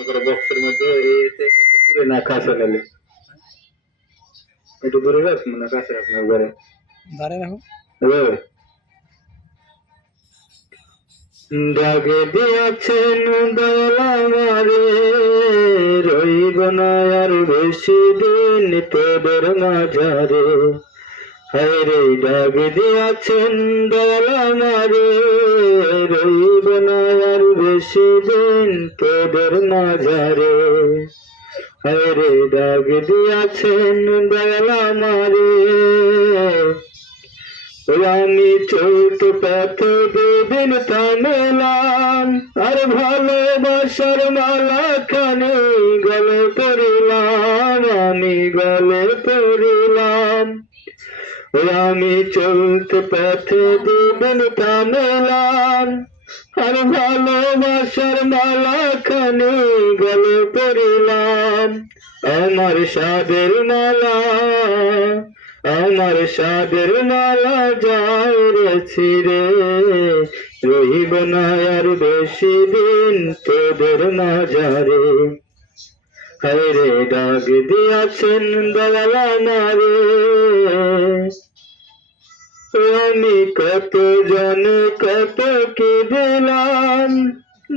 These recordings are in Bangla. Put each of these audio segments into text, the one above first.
বক্সের মধ্যে একটু দূরে না কাছে নিলে একটু দূরে রাখ না কাছে রাখ না ঘরে দাঁড়ে রাখো। এভাবে ডাকে দিয়াছেন দয়ালা মারে রইব না আর বেশি দিন তোদের মাঝারে হায়রে ডাকে দিয়াছেন দয়ালা মারে রইব না আর বেশি দিন তোদের মাঝারে হায়রে ডাকে দিয়াছেন দয়ালা মারে আমি চলতে পথে দুদিন থামলাম আর ভালোবাসার মালা খানে গলে পড়িলাম আমি গলে পড়িলাম আমি চলতে পথে দুদিন থামলাম আর ভালোবাসার মালা খানে গলে পড়িলাম আমার সাদের মালা আমার সাদের মালা যায় রে ছিড়ে রহিব না আর বেশি দিন তোদের মাঝারে হায়রে ডাক দিয়াছেন দয়ালা মারে আমি কত জনে কত কি দিলাম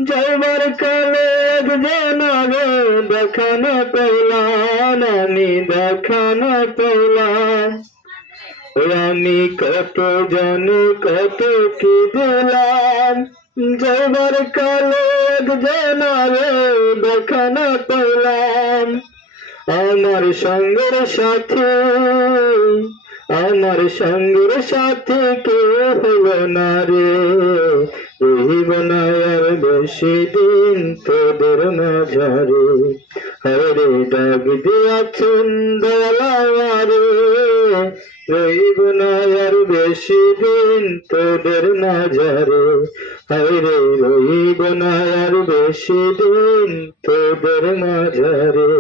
যাইবার কালে একজন আগে দেখা না পেলাম আমি দেখা না পেলাম আমি কত জনে কত কি দিলাম যাইবার কালে একজন আগে দেখা না পেলাম আমার সঙ্গের সাথে আমার সঙ্গের সাথে কে হলো না রে রহিব না আর বেশি দিন তোদের মাঝারে হায়রে ডাক দিয়াছেন দয়ালা মারে রহিব না আর বেশি দিন তোদের মাঝারে হায়রে রহিব না আর বেশি দিন তোদের মাঝারে।